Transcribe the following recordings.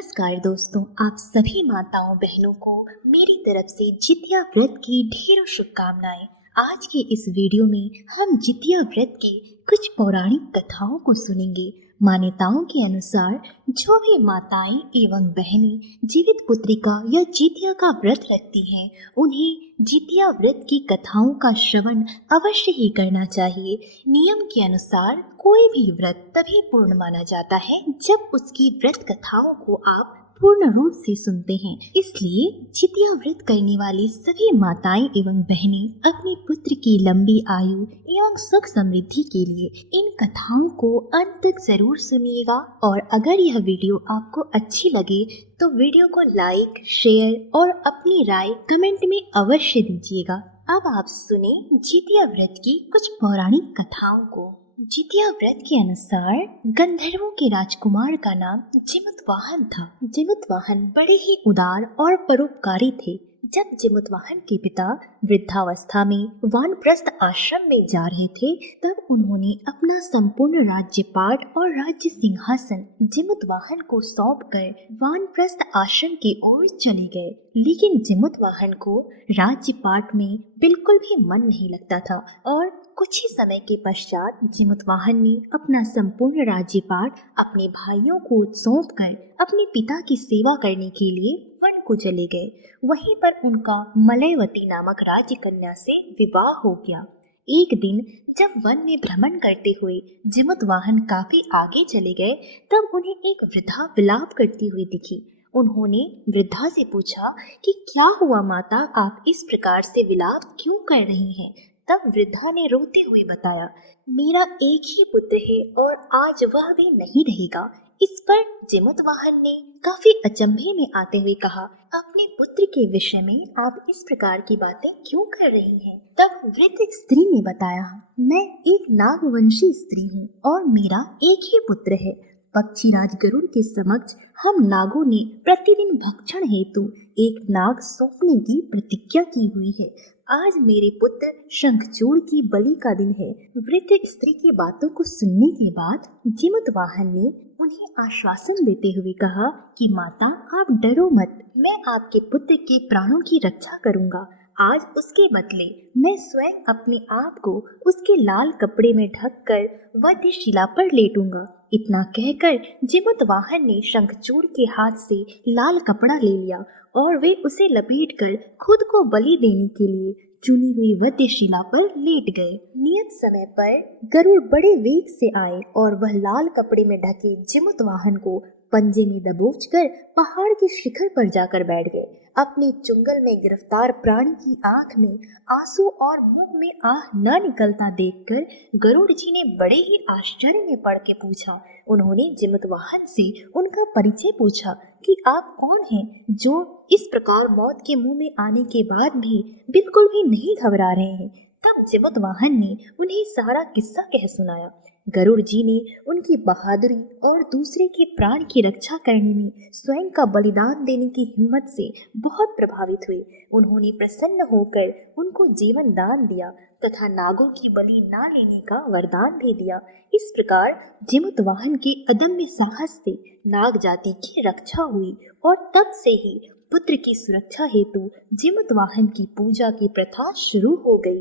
नमस्कार दोस्तों, आप सभी माताओं बहनों को मेरी तरफ से जितिया व्रत की ढेरों शुभकामनाएं। आज के इस वीडियो में हम जितिया व्रत की कुछ पौराणिक कथाओं को सुनेंगे। मान्यताओं के अनुसार जो भी माताएं एवं बहनें जीवित पुत्रिका या जितिया का व्रत रखती हैं, उन्हें जितिया व्रत की कथाओं का श्रवण अवश्य ही करना चाहिए। नियम के अनुसार कोई भी व्रत तभी पूर्ण माना जाता है जब उसकी व्रत कथाओं को आप पूर्ण रूप से सुनते हैं। इसलिए जितिया व्रत करने वाली सभी माताएं एवं बहनें अपने पुत्र की लंबी आयु एवं सुख समृद्धि के लिए इन कथाओं को अंत तक जरूर सुनिएगा। और अगर यह वीडियो आपको अच्छी लगे तो वीडियो को लाइक, शेयर और अपनी राय कमेंट में अवश्य दीजिएगा। अब आप सुने जितिया व्रत की कुछ पौराणिक कथाओं को। जितिया व्रत के अनुसार गंधर्वों के राजकुमार का नाम जिमुतवाहन था। जिमुतवाहन बड़े ही उदार और परोपकारी थे। जब जिमुतवाहन के पिता वृद्धावस्था में वानप्रस्थ आश्रम में जा रहे थे, तब उन्होंने अपना संपूर्ण राज्यपाट और राज्य सिंहासन जिमुतवाहन को सौंपकर वानप्रस्थ आश्रम की ओर चले गए। लेकिन जिमुतवाहन को राज्यपाट में बिल्कुल भी मन नहीं लगता था और कुछ ही समय के पश्चात जिमुतवाहन ने अपना संपूर्ण राज्यपाट अपने भाइयों को सौंपकर अपने पिता की सेवा करने के लिए वन को चले गए। वहीं पर उनका मलयवती नामक राजकन्या से विवाह हो गया। एक दिन जब वन में भ्रमण करते हुए जिमुतवाहन काफी आगे चले गए, तब उन्हें एक वृद्धा विलाप करती हुई दिखी। उन्होंने वृद्धा से पूछा कि क्या हुआ माता, आप इस प्रकार से विलाप क्यों कर रही हैं? तब वृद्धा ने रोते हुए बताया, मेरा एक ही पुत्र है और आज वह भी नहीं रहेगा। इस पर जिमुतवाहन ने काफी अचंभे में आते हुए कहा, अपने पुत्र के विषय में आप इस प्रकार की बातें क्यों कर रही हैं? तब वृद्ध स्त्री ने बताया, मैं एक नागवंशी स्त्री हूँ और मेरा एक ही पुत्र है। पक्षीराज गरुड़ के समक्ष हम नागों ने प्रतिदिन भक्षण हेतु एक नाग सौंपने की प्रतिज्ञा की हुई है। आज मेरे पुत्र शंखचूड़ की बलि का दिन है। वृद्ध स्त्री की बातों को सुनने के बाद जिमुतवाहन ने उन्हें आश्वासन देते हुए कहा कि माता, आप डरो मत, मैं आपके पुत्र के प्राणों की रक्षा करूंगा। आज उसके बदले मैं स्वयं अपने आप को उसके लाल कपड़े में ढककर वध्यशिला पर लेटूंगा। इतना कहकर जिमुतवाहन ने शंखचूड़ के हाथ से लाल कपड़ा ले लिया और वे उसे लपेटकर खुद को बलि देने के लिए चुनी हुई वध्यशिला पर लेट गए। नियत समय पर गरुड़ बड़े वेग से आए और वह लाल कपड़े में ढके जिमुतवाहन को पंजे में दबोचकर पहाड़ के शिखर पर जाकर बैठ गए। अपने चुंगल में गिरफ्तार प्राणी की आंख में आंसू और मुंह में आह न निकलता देखकर गरुड़ जी ने बड़े ही आश्चर्य में पड़ के पूछा। उन्होंने जिमुतवाहन से उनका परिचय पूछा कि आप कौन हैं जो इस प्रकार मौत के मुंह में आने के बाद भी बिल्कुल भी नहीं घबरा रहे हैं। तब जिमुतवाहन ने उन्हें सारा किस्सा कह सुनाया। गरुड़ जी ने उनकी बहादुरी और दूसरे के प्राण की रक्षा करने में स्वयं का बलिदान देने की हिम्मत से बहुत प्रभावित हुए। उन्होंने प्रसन्न होकर उनको जीवन दान दिया तथा नागों की बलि न लेने का वरदान भी दिया। इस प्रकार जिमुतवाहन के अदम्य साहस से नाग जाति की रक्षा हुई और तब से ही पुत्र की सुरक्षा हेतु जिमुतवाहन की पूजा की प्रथा शुरू हो गई।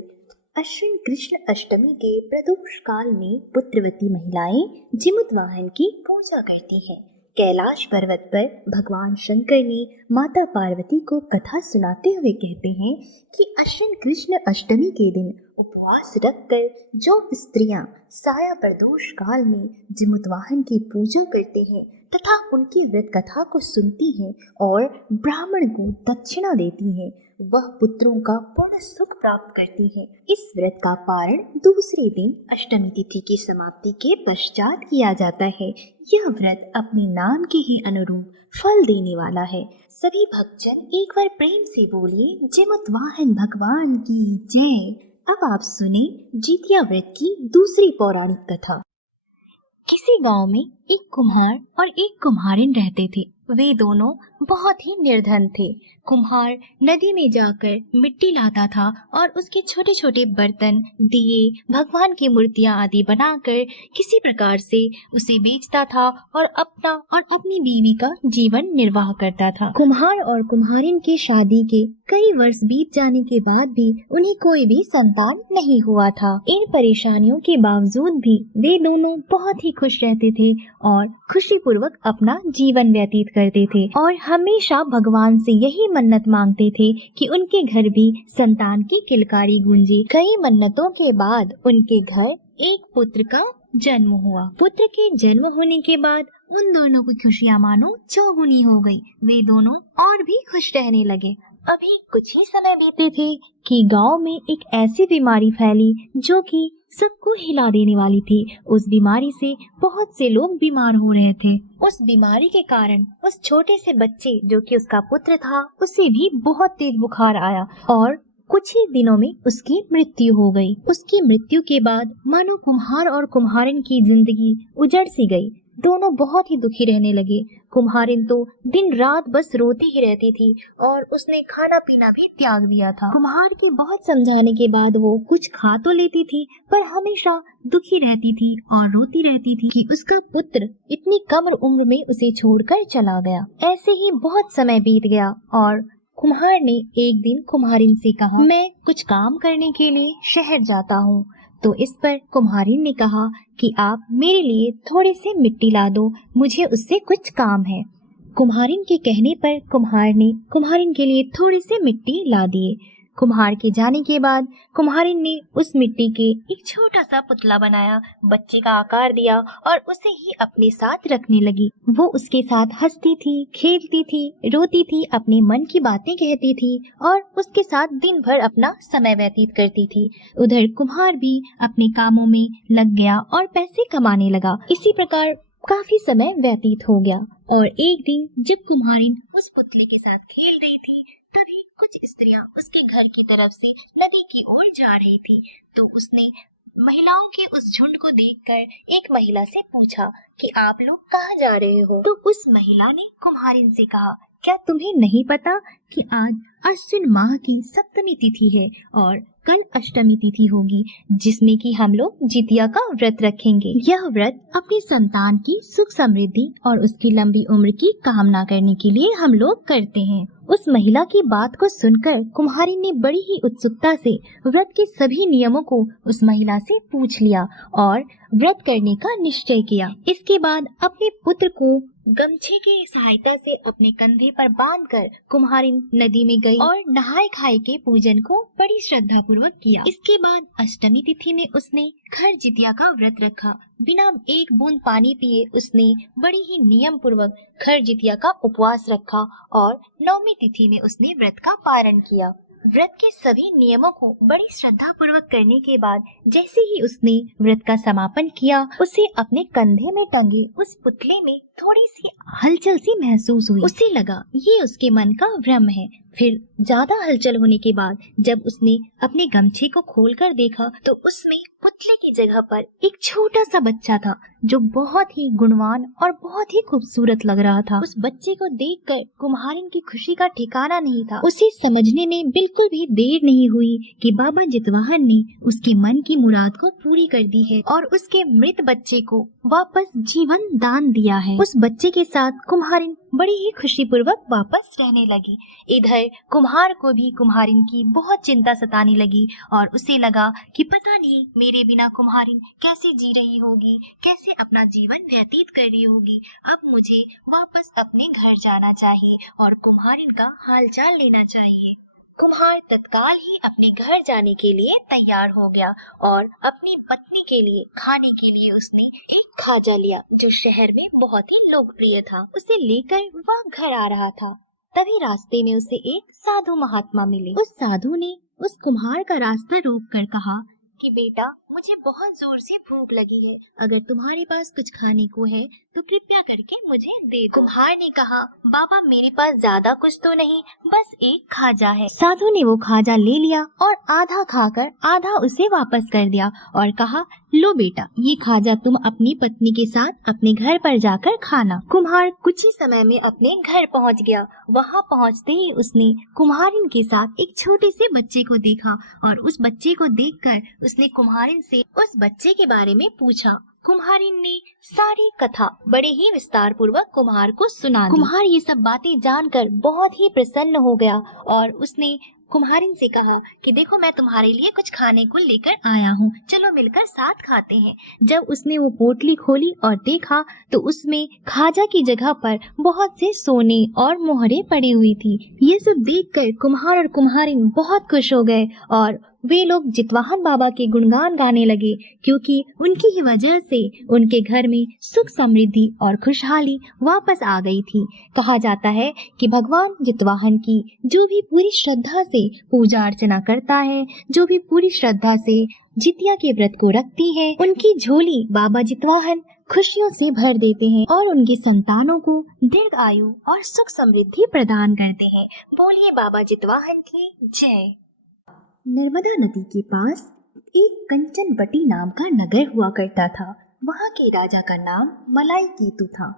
अश्विन कृष्ण अष्टमी के प्रदोष काल में पुत्रवती महिलाएं जिमुतवाहन की पूजा करती हैं। कैलाश पर्वत पर भगवान शंकर ने माता पार्वती को कथा सुनाते हुए कहते हैं कि अश्विन कृष्ण अष्टमी के दिन उपवास रखकर जो स्त्रियां साया प्रदोष काल में जिमुतवाहन की पूजा करते हैं तथा उनकी व्रत कथा को सुनती हैं और ब्राह्मण को दक्षिणा देती हैं, वह पुत्रों का पूर्ण सुख प्राप्त करती हैं। इस व्रत का पारण दूसरे दिन अष्टमी तिथि की समाप्ति के पश्चात किया जाता है। यह व्रत अपने नाम के ही अनुरूप फल देने वाला है। सभी भक्तजन एक बार प्रेम से बोलिए, जिमुतवाहन भगवान की जय। अब आप सुने जितिया व्रत की दूसरी पौराणिक कथा। किसी किसी गांव में एक कुम्हार और एक कुम्हारिन रहते थे। वे दोनों बहुत ही निर्धन थे। कुम्हार नदी में जाकर मिट्टी लाता था और उसके छोटे छोटे बर्तन, दिए, भगवान की मूर्तियां आदि बनाकर किसी प्रकार से उसे बेचता था और अपना और अपनी बीवी का जीवन निर्वाह करता था। कुम्हार और कुम्हारिन की शादी के कई वर्ष बीत जाने के बाद भी उन्हें कोई भी संतान नहीं हुआ था। इन परेशानियों के बावजूद भी वे दोनों बहुत ही खुश रहते थे और खुशीपूर्वक अपना जीवन व्यतीत करते थे और हमेशा भगवान से यही मन्नत मांगते थे कि उनके घर भी संतान की किलकारी गूंजे। कई मन्नतों के बाद उनके घर एक पुत्र का जन्म हुआ। पुत्र के जन्म होने के बाद उन दोनों की खुशियां मानो चौगुनी हो गई। वे दोनों और भी खुश रहने लगे। अभी कुछ ही समय बीते थे कि गांव में एक ऐसी बीमारी फैली जो कि सबको हिला देने वाली थी। उस बीमारी से बहुत से लोग बीमार हो रहे थे। उस बीमारी के कारण उस छोटे से बच्चे जो कि उसका पुत्र था, उसे भी बहुत तेज बुखार आया और कुछ ही दिनों में उसकी मृत्यु हो गई। उसकी मृत्यु के बाद मानो कुम्हार और कुम्हारिन की जिंदगी उजड़ सी गई। दोनों बहुत ही दुखी रहने लगे। कुम्हारिन तो दिन रात बस रोती ही रहती थी और उसने खाना पीना भी त्याग दिया था। कुम्हार के बहुत समझाने के बाद वो कुछ खा तो लेती थी, पर हमेशा दुखी रहती थी और रोती रहती थी कि उसका पुत्र इतनी कम उम्र में उसे छोड़कर चला गया। ऐसे ही बहुत समय बीत गया और कुम्हार ने एक दिन कुम्हारिन से कहा, मैं कुछ काम करने के लिए शहर जाता हूँ। तो इस पर कुम्हारिन ने कहा कि आप मेरे लिए थोड़ी सी मिट्टी ला दो, मुझे उससे कुछ काम है। कुम्हारिन के कहने पर कुम्हार ने कुम्हारिन के लिए थोड़ी सी मिट्टी ला दिए। कुम्हार के जाने के बाद कुम्हारिन ने उस मिट्टी के एक छोटा सा पुतला बनाया, बच्चे का आकार दिया और उसे ही अपने साथ रखने लगी। वो उसके साथ हंसती थी, खेलती थी, रोती थी, अपने मन की बातें कहती थी और उसके साथ दिन भर अपना समय व्यतीत करती थी। उधर कुम्हार भी अपने कामों में लग गया और पैसे कमाने लगा। इसी प्रकार काफी समय व्यतीत हो गया और एक दिन जब कुम्हारिन उस पुतले के साथ खेल रही थी, तभी कुछ स्त्रियां उसके घर की तरफ से नदी की ओर जा रही थी। तो उसने महिलाओं के उस झुंड को देखकर एक महिला से पूछा कि आप लोग कहाँ जा रहे हो? तो उस महिला ने कुम्हारिन से कहा, क्या तुम्हें नहीं पता कि आज अश्विन माह की सप्तमी तिथि है और कल अष्टमी तिथि होगी, जिसमें कि हम लोग जितिया का व्रत रखेंगे। यह व्रत अपनी संतान की सुख समृद्धि और उसकी लंबी उम्र की कामना करने के लिए हम लोग करते हैं। उस महिला की बात को सुनकर कुम्हारिन ने बड़ी ही उत्सुकता से व्रत के सभी नियमों को उस महिला से पूछ लिया और व्रत करने का निश्चय किया। इसके बाद अपने पुत्र को गमछे की सहायता से अपने कंधे पर बांधकर कुम्हारिन नदी में गई और नहाए खाए के पूजन को बड़ी श्रद्धा पूर्वक किया। इसके बाद अष्टमी तिथि में उसने घर जितिया का व्रत रखा। बिना एक बूंद पानी पिए उसने बड़ी ही नियम पूर्वक घर जितिया का उपवास रखा और नवमी तिथि में उसने व्रत का पारण किया। व्रत के सभी नियमों को बड़ी श्रद्धा पूर्वक करने के बाद जैसे ही उसने व्रत का समापन किया, उसे अपने कंधे में टंगे उस पुतले में थोड़ी सी हलचल सी महसूस हुई। उसे लगा ये उसके मन का भ्रम है। फिर ज्यादा हलचल होने के बाद जब उसने अपने गमछे को खोलकर देखा तो उसमें पुतले की जगह पर एक छोटा सा बच्चा था जो बहुत ही गुणवान और बहुत ही खूबसूरत लग रहा था। उस बच्चे को देखकर कुम्हारिन की खुशी का ठिकाना नहीं था। उसे समझने में बिल्कुल भी देर नहीं हुई कि बाबा जितवाहन ने उसके मन की मुराद को पूरी कर दी है और उसके मृत बच्चे को वापस जीवन दान दिया है। उस बच्चे के साथ कुम्हारिन बड़ी ही खुशी पूर्वक वापस रहने लगी। इधर कुम्हार को भी कुम्हारिन की बहुत चिंता सताने लगी और उसे लगा कि पता नहीं मेरे बिना कुम्हारिन कैसे जी रही होगी, कैसे अपना जीवन व्यतीत कर रही होगी। अब मुझे वापस अपने घर जाना चाहिए और कुम्हारिन का हालचाल लेना चाहिए। कुम्हार तत्काल ही अपने घर जाने के लिए तैयार हो गया और अपनी पत्नी के लिए खाने के लिए उसने एक खाजा लिया जो शहर में बहुत ही लोकप्रिय था। उसे लेकर वह घर आ रहा था। तभी रास्ते में उसे एक साधु महात्मा मिले। उस साधु ने उस कुम्हार का रास्ता रोककर कहा कि बेटा, मुझे बहुत जोर से भूख लगी है, अगर तुम्हारे पास कुछ खाने को है तो कृपया करके मुझे दे दो। कुम्हार ने कहा, बाबा मेरे पास ज्यादा कुछ तो नहीं, बस एक खाजा है। साधु ने वो खाजा ले लिया और आधा खाकर आधा उसे वापस कर दिया और कहा लो बेटा, ये खाजा तुम अपनी पत्नी के साथ अपने घर पर जाकर खाना। कुम्हार कुछ ही समय में अपने घर पहुंच गया। वहां पहुंचते ही उसने कुम्हारिन के साथ एक छोटे से बच्चे को देखा और उस बच्चे को देखकर उसने कुम्हारिन से उस बच्चे के बारे में पूछा। कुम्हारिन ने सारी कथा बड़े ही विस्तार पूर्वक कुम्हार को सुना दी। कुम्हार ये सब बातें जानकर बहुत ही प्रसन्न हो गया और उसने कुम्हारिन से कहा कि देखो, मैं तुम्हारे लिए कुछ खाने को लेकर आया हूँ, चलो मिलकर साथ खाते हैं। जब उसने वो पोटली खोली और देखा तो उसमें खाजा की जगह पर बहुत से सोने और मोहरे पड़ी हुई थी। ये सब देखकर कुम्हार और कुम्हारिन बहुत खुश हो गए और वे लोग जितवाहन बाबा के गुणगान गाने लगे, क्योंकि उनकी ही वजह से उनके घर में सुख समृद्धि और खुशहाली वापस आ गई थी। कहा जाता है कि भगवान जितवाहन की जो भी पूरी श्रद्धा से पूजा अर्चना करता है, जो भी पूरी श्रद्धा से जितिया के व्रत को रखती है, उनकी झोली बाबा जितवाहन खुशियों से भर देते हैं और उनकी संतानों को दीर्घ आयु और सुख समृद्धि प्रदान करते हैं। बोलिए बाबा जितवाहन की जय। नर्मदा नदी के पास एक कंचनवटी नाम का नगर हुआ करता था। वहाँ के राजा का नाम मलाई केतु था।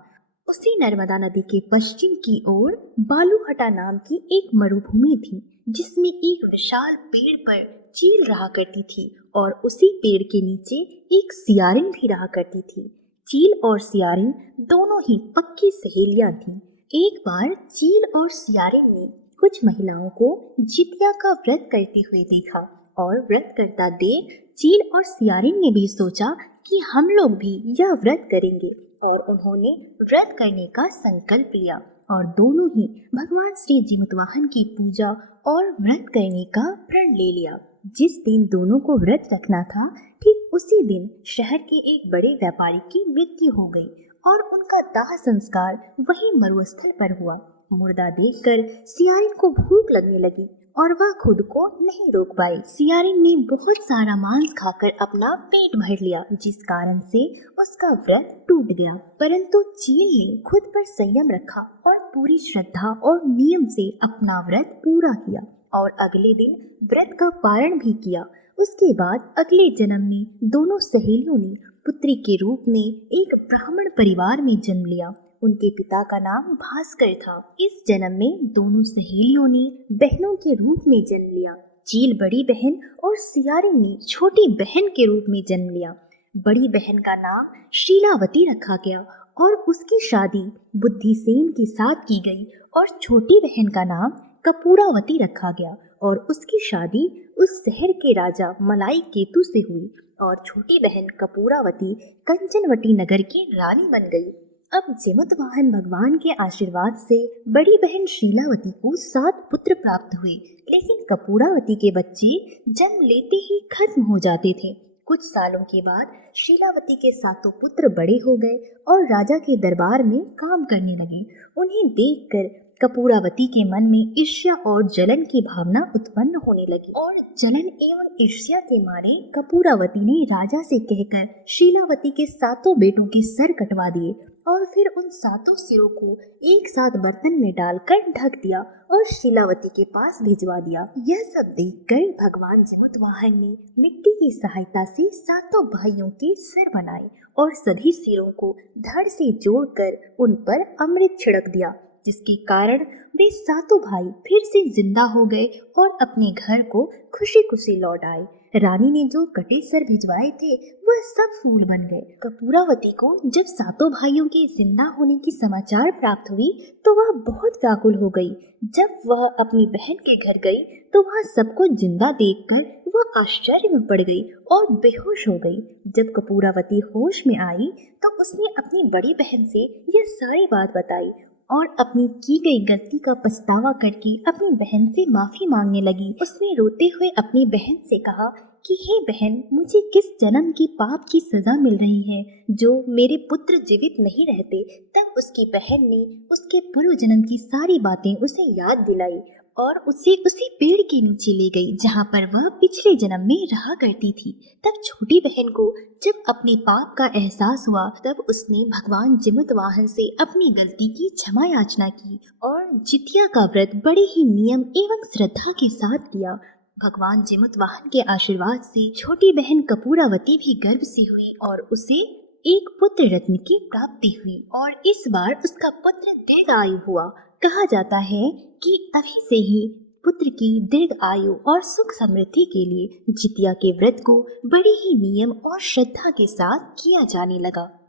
उसी नर्मदा नदी के पश्चिम की ओर बालूहटा नाम की एक मरुभूमि थी, जिसमें एक विशाल पेड़ पर चील रहा करती थी और उसी पेड़ के नीचे एक सियारिन भी रहा करती थी। चील और सियारिन दोनों ही पक्की सहेलियां थीं। एक बार चील और सियारिन ने कुछ महिलाओं को जितिया का व्रत करते हुए देखा और व्रत करता देख चील और सियारिन ने भी सोचा कि हम लोग भी यह व्रत करेंगे और उन्होंने व्रत करने का संकल्प लिया और दोनों ही भगवान श्री जिमतवाहन की पूजा और व्रत करने का प्रण ले लिया। जिस दिन दोनों को व्रत रखना था, ठीक उसी दिन शहर के एक बड़े व्यापारी की मृत्यु हो गई और उनका दाह संस्कार वही मरुस्थल पर हुआ। मुर्दा देखकर सियारिन को भूख लगने लगी और वह खुद को नहीं रोक पाई। सियारिन ने बहुत सारा मांस खाकर अपना पेट भर लिया, जिस कारण से उसका व्रत टूट गया। परंतु चील ने खुद पर संयम रखा और पूरी श्रद्धा और नियम से अपना व्रत पूरा किया और अगले दिन व्रत का पारण भी किया। उसके बाद अगले जन्म में दोनों सहेलियों ने पुत्री के रूप में एक ब्राह्मण परिवार में जन्म लिया। उनके पिता का नाम भास्कर था। इस जन्म में दोनों सहेलियों ने बहनों के रूप में जन्म लिया। चील बड़ी बहन और सियारिन ने छोटी बहन के रूप में जन्म लिया। बड़ी बहन का नाम शीलावती रखा गया और उसकी शादी बुद्धिसेन के साथ की गई और छोटी बहन का नाम कपूरावती रखा गया और उसकी शादी उस शहर के राजा मलाई केतु से हुई और छोटी बहन कपूरावती कंचनवटी नगर की रानी बन गई। अब जिमतवाहन भगवान के आशीर्वाद से बड़ी बहन शीलावती को 7 पुत्र प्राप्त हुए, लेकिन कपूरावती के बच्चे जन्म लेते ही खत्म हो जाते थे। कुछ सालों के बाद शीलावती के 7 पुत्र बड़े हो गए और राजा के दरबार में काम करने लगे। उन्हें देखकर कपूरावती के मन में ईर्ष्या और जलन की भावना उत्पन्न होने लगी और जलन एवं ईर्ष्या के मारे कपूरावती ने राजा से कहकर शीलावती के 7 बेटों के सर कटवा दिए और फिर उन 7 सिरों को एक साथ बर्तन में डालकर ढक दिया और शीलावती के पास भिजवा दिया। यह सब देखकर भगवान जिमतवाहन ने मिट्टी की सहायता से 7 भाइयों के सिर बनाए और सभी सिरों को धड़ से जोड़कर उन पर अमृत छिड़क दिया, जिसके कारण वे 7 भाई फिर से जिंदा हो गए और अपने घर को खुशी खुशी लौट आए। रानी ने जो कटे सर भिजवाए थे वह सब फूल बन गए। कपूरावती को जब 7 भाइयों के जिंदा होने की समाचार प्राप्त हुई तो वह बहुत व्याकुल हो गई। जब वह अपनी बहन के घर गई तो वह सबको जिंदा देखकर वह आश्चर्य में पड़ गई और बेहोश हो गई। जब कपूरावती होश में आई तो उसने अपनी बड़ी बहन से यह सारी बात बताई और अपनी की गई गलती का पछतावा करके अपनी बहन से माफी मांगने लगी। उसने रोते हुए अपनी बहन से कहा कि हे बहन, मुझे किस जन्म की पाप की सजा मिल रही है जो मेरे पुत्र जीवित नहीं रहते। तब उसकी बहन ने उसके पूर्व जन्म की सारी बातें उसे याद दिलाई और उसे उसी पेड़ के नीचे ले गई जहाँ पर वह पिछले जन्म में रहा करती थी। तब छोटी बहन को जब अपने पाप का एहसास हुआ तब उसने भगवान जिमतवाहन से अपनी गलती की क्षमा याचना की और जितिया का व्रत बड़े ही नियम एवं श्रद्धा के साथ किया। भगवान जिमुतवाहन के आशीर्वाद से छोटी बहन कपूरावती भी गर्भ से हुई और उसे एक पुत्र रत्न की प्राप्ति हुई और इस बार उसका पुत्र दीर्घायु हुआ। कहा जाता है कि तभी से ही पुत्र की दीर्घ आयु और सुख समृद्धि के लिए जितिया के व्रत को बड़ी ही नियम और श्रद्धा के साथ किया जाने लगा।